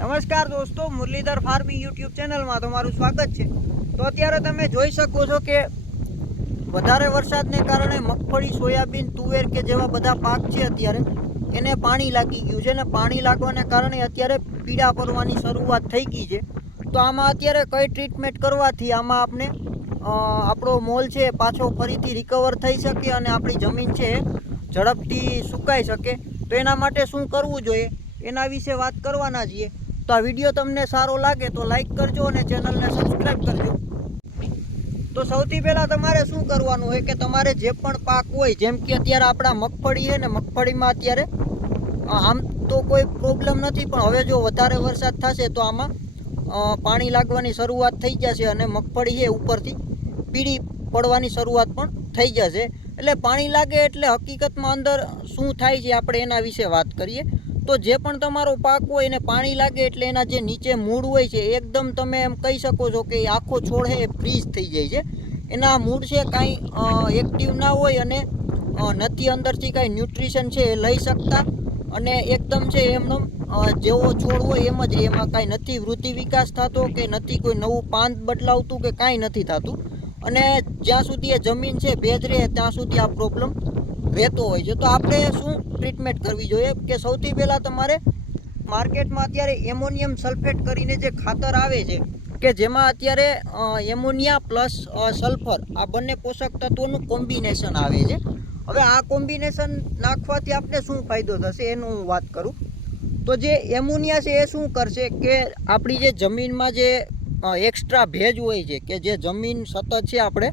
નમસ્કાર દોસ્તો, Muralidhar farming YouTube ચેનલમાં તમારું સ્વાગત છે. તો અત્યારે તમે જોઈ શકો છો કે વધારે વરસાદને કારણે મગફળી, સોયાબીન, તુવેર કે જેવા બધા પાક છે અત્યારે, એને પાણી લાગી ગયું છે અને પાણી લાગવાને કારણે અત્યારે પીડા પડવાની શરૂઆત થઈ ગઈ છે. તો આમાં અત્યારે કઈ ટ્રીટમેન્ટ કરવાથી આમાં આપણે આપણો મોલ છે પાછો ફરીથી રિકવર થઈ શકે અને આપણી જમીન છે ઝડપથી સુકાઈ શકે. તો એના માટે શું કરવું જોઈએ? એના વિશે વાત કરવાના છીએ. તો આ વીડિયો તમને સારો લાગે તો લાઈક કરજો અને ચેનલને સબસ્ક્રાઈબ કરજો. તો સૌથી પહેલાં તમારે શું કરવાનું હોય કે તમારે જે પણ પાક હોય, જેમ કે અત્યારે આપણા મગફળી છે ને, મગફળીમાં અત્યારે આમ તો કોઈ પ્રોબ્લેમ નથી, પણ હવે જો વધારે વરસાદ થશે તો આમાં પાણી લાગવાની શરૂઆત થઈ જશે અને મગફળી છે ઉપરથી પીળી પડવાની શરૂઆત પણ થઈ જશે. એટલે પાણી લાગે એટલે હકીકતમાં અંદર શું થાય છે, આપણે એના વિશે વાત કરીએ. તો જે પણ તમારો પાક હોય એને પાણી લાગે એટલે એના જે નીચે મૂળ હોય છે, એકદમ તમે એમ કહી શકો છો કે આખો છોડ છે, એ ફ્રીઝ થઈ જાય છે. એના મૂળ છે કાંઈ એક્ટિવ ના હોય અને નથી, અંદરથી કાંઈ ન્યુટ્રિશન છે એ લઈ શકતા. અને એકદમ છે એમનો જેવો છોડ હોય એમ જ, એમાં કાંઈ નથી વૃદ્ધિ વિકાસ થતો કે નથી કોઈ નવું પાન બદલાવતું કે કાંઈ નથી થતું. અને જ્યાં સુધી એ જમીન છે ભેજ રહે ત્યાં સુધી આ પ્રોબ્લેમ રહેતો હોય છે. તો આપણે શું ટ્રીટમેન્ટ કરવી જોઈએ? કે સૌથી પહેલાં તમારે માર્કેટમાં અત્યારે એમોનિયમ સલ્ફેટ કરીને જે ખાતર આવે છે, કે જેમાં અત્યારે એમોનિયા પ્લસ સલ્ફર, આ બંને પોષક તત્વોનું કોમ્બિનેશન આવે છે. હવે આ કોમ્બિનેશન નાખવાથી આપણે શું ફાયદો થશે એનું હું વાત કરું. તો જે એમોનિયા છે એ શું કરશે કે આપણી જે જમીનમાં જે એક્સ્ટ્રા ભેજ હોય છે, કે જે જમીન સતત છે આપણે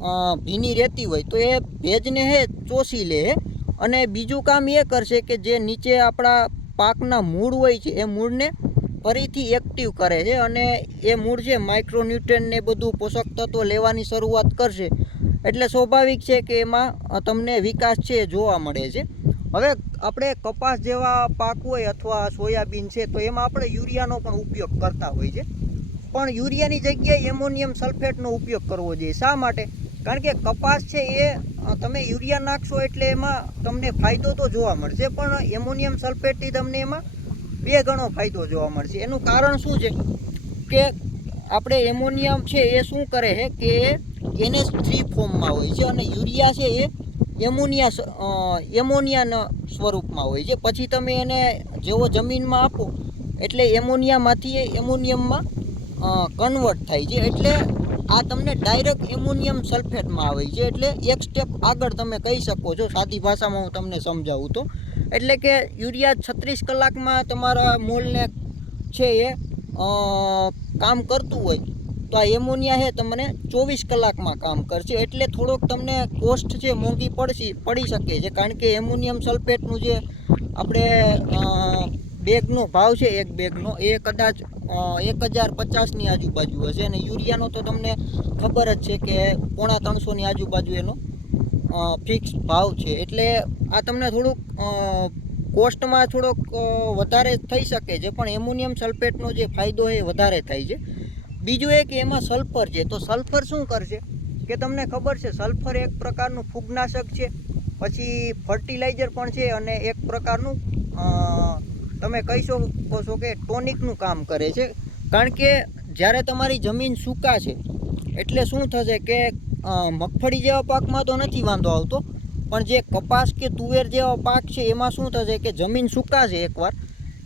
ભીની રહેતી હોય તો એ ભેજને હે ચોસી લે અને બીજું કામ એ કરશે કે જે નીચે આપણા પાકના મૂળ હોય છે, એ મૂળને ફરીથી એક્ટિવ કરે છે અને એ મૂળ છે માઇક્રોન્યુટ્રનને બધું પોષક તત્વો લેવાની શરૂઆત કરશે. એટલે સ્વાભાવિક છે કે એમાં તમને વિકાસ છે જોવા મળે છે. હવે આપણે કપાસ જેવા પાક હોય અથવા સોયાબીન છે તો એમાં આપણે યુરિયાનો પણ ઉપયોગ કરતા હોય છે. પણ યુરિયાની જગ્યાએ એમોનિયમ સલ્ફેટનો ઉપયોગ કરવો જોઈએ. શા માટે? કારણ કે કપાસ છે એ તમે યુરિયા નાખશો એટલે એમાં તમને ફાયદો તો જોવા મળશે, પણ એમોનિયમ સલ્ફેટથી તમને એમાં બે ગણો ફાયદો જોવા મળશે. એનું કારણ શું છે કે આપણે એમોનિયમ છે એ શું કરે છે કે એને થ્રી ફોર્મમાં હોય છે અને યુરિયા છે એ એમોનિયા એમોનિયાના સ્વરૂપમાં હોય છે. પછી તમે એને જેવો જમીનમાં આપો, એટલે એમોનિયામાંથી એ એમોનિયમમાં કન્વર્ટ થાય છે. એટલે આ તમને ડાયરેક્ટ એમોનિયમ સલ્ફેટમાં આવે છે. એટલે એક સ્ટેપ આગળ તમે કહી શકો છો, સાદી ભાષામાં હું તમને સમજાવું તો. એટલે કે યુરિયા છત્રીસ કલાકમાં તમારા મોલને છે એ કામ કરતું હોય, તો આ એમોનિયા છે તમને ચોવીસ કલાકમાં કામ કરશે. એટલે થોડોક તમને કોસ્ટ છે મોંઘી પડશે, પડી શકે છે. કારણ કે એમોનિયમ સલ્ફેટનું જે આપણે બેગનો ભાવ છે એક બેગનો, એ કદાચ એક હજાર પચાસની આજુબાજુ હશે અને યુરિયાનો તો તમને ખબર જ છે કે પોણા ત્રણસોની આજુબાજુ એનો ફિક્સ ભાવ છે. એટલે આ તમને થોડુંક કોસ્ટમાં થોડોક વધારે થઈ શકે છે, પણ એમોનિયમ સલ્ફેટનો જે ફાયદો એ વધારે થાય છે. બીજું એ કે એમાં સલ્ફર છે, તો સલ્ફર શું કરશે? કે તમને ખબર છે, સલ્ફર એક પ્રકારનું ફૂગનાશક છે, પછી ફર્ટિલાઇઝર પણ છે અને એક પ્રકારનું તમે કહી શકો છો કે ટોનિકનું કામ કરે છે. કારણ કે જ્યારે તમારી જમીન સૂકા છે, એટલે શું થશે કે મગફળી જેવા પાકમાં તો નથી વાંધો આવતો, પણ જે કપાસ કે તુવેર જેવા પાક છે, એમાં શું થશે કે જમીન સૂકાશે એકવાર,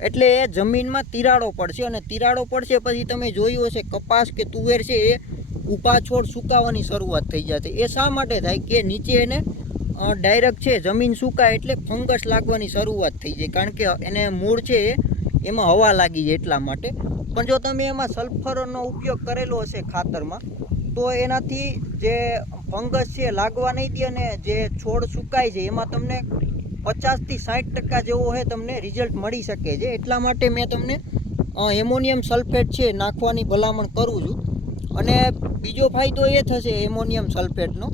એટલે એ જમીનમાં તિરાડો પડશે અને તિરાડો પડશે પછી તમે જોયું હશે કપાસ કે તુવેર છે એ ઉપા છોડ સુકાવાની શરૂઆત થઈ જશે. એ શા માટે થાય કે નીચે એને ડાયરેક્ટ છે, જમીન સુકાય એટલે ફંગસ લાગવાની શરૂઆત થઈ જાય. કારણ કે એને મૂળ છે, એમાં હવા લાગી જાય એટલા માટે. પણ જો તમે એમાં સલ્ફરનો ઉપયોગ કરેલો હશે ખાતરમાં, તો એનાથી જે ફંગસ છે, લાગવા નહીં દે અને જે છોડ સુકાય છે, એમાં તમને પચાસથી સાઠ ટકા જેવો છે તમને રિઝલ્ટ મળી શકે છે. એટલા માટે મેં તમને એમોનિયમ સલ્ફેટ છે, નાખવાની ભલામણ કરું છું. અને બીજો ફાયદો એ થશે એમોનિયમ સલ્ફેટનો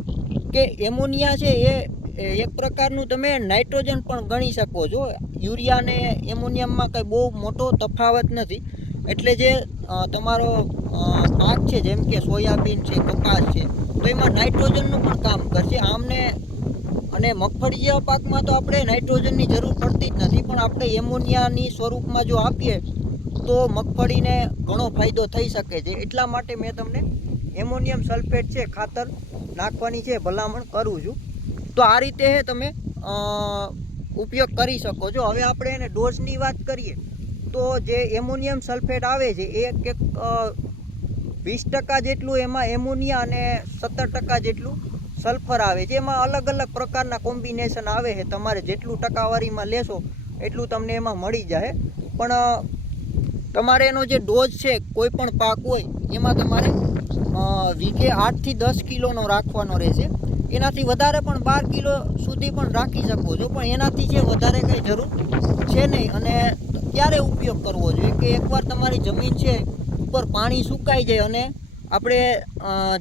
કે એમોનિયા છે એ એક પ્રકારનું તમે નાઇટ્રોજન પણ ગણી શકો છો. યુરિયા અને એમોનિયમમાં કંઈ બહુ મોટો તફાવત નથી. એટલે જે તમારો પાક છે, જેમ કે સોયાબીન છે, કપાસ છે, તો એમાં નાઇટ્રોજનનું પણ કામ કરશે. આમને અને મગફળી જેવા પાકમાં તો આપણે નાઇટ્રોજનની જરૂર પડતી જ નથી, પણ આપણે એમોનિયાની સ્વરૂપમાં જો આપીએ, તો મગફળીને ઘણો ફાયદો થઈ શકે છે. એટલા માટે મેં તમને એમોનિયમ સલ્ફેટ છે, ખાતર નાખવાની છે, ભલામણ કરું છું. તો આ રીતે તમે ઉપયોગ કરી શકો છો. હવે આપણે એને ડોઝની વાત કરીએ, તો જે એમોનિયમ સલ્ફેટ આવે છે, એ કે વીસ ટકા જેટલું એમાં એમોનિયા અને સત્તર ટકા જેટલું સલ્ફર આવે છે. એમાં અલગ અલગ પ્રકારના કોમ્બિનેશન આવે છે. તમારે જેટલું ટકાવારીમાં લેશો, એટલું તમને એમાં મળી જાય પણ તમારે એનો જે ડોઝ છે, કોઈ પણ પાક હોય એમાં તમારે વીઘે આઠથી દસ કિલોનો રાખવાનો રહેશે. એનાથી વધારે પણ બાર કિલો સુધી પણ રાખી શકો છો, પણ એનાથી છે વધારે કંઈ જરૂર છે નહીં. અને ક્યારે ઉપયોગ કરવો જોઈએ કે એકવાર તમારી જમીન છે, ઉપર પાણી સુકાઈ જાય અને આપણે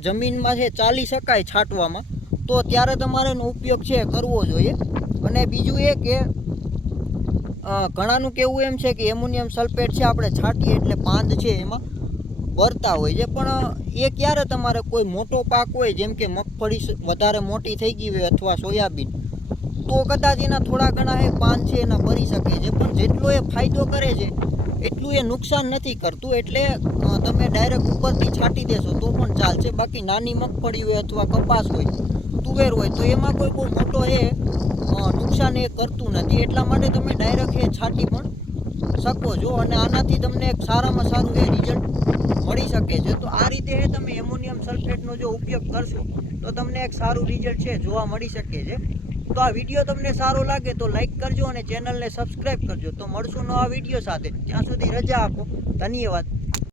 જમીનમાં છે ચાલી શકાય છાંટવામાં, તો ત્યારે તમારે એનો ઉપયોગ છે કરવો જોઈએ. અને બીજું એ કે ઘણાનું કેવું એમ છે કે એમોનિયમ સલ્ફેટ છે, આપણે છાંટીએ એટલે પાંદ છે એમાં. ભરતા હોય છે, પણ એ ક્યારે તમારે કોઈ મોટો પાક હોય, જેમ કે મગફળી વધારે મોટી થઈ ગઈ હોય અથવા સોયાબીન, તો કદાચ એના થોડા ઘણા એ પાન છે, એના ભરી શકે છે, પણ જેટલો એ ફાયદો કરે છે, એટલું એ નુકસાન નથી કરતું, એટલે તમે ડાયરેક્ટ ઉપરથી છાંટી દેશો તો પણ ચાલશે, બાકી નાની મગફળી હોય અથવા કપાસ હોય, તુવેર હોય, તો એમાં કોઈ બહુ મોટો એ નુકસાન એ કરતું નથી, એટલા માટે તમે ડાયરેક્ટ એ છાંટી પણ શકો છો, અને આનાથી તમને એક સારામાં સારું એ રિઝલ્ટ મળી શકે છે, તો આ રીતે તમે એમોનિયમ સલ્ફેટનો જો ઉપયોગ કરશો, તો તમને એક સારું રિઝલ્ટ છે, જોવા મળી શકે છે. તો આ વીડિયો તમને સારો લાગે તો લાઈક કરજો અને ચેનલને સબસ્ક્રાઈબ કરજો. તો મળશું નવા વીડિયો સાથે. ત્યાં સુધી રજા આપો. ધન્યવાદ.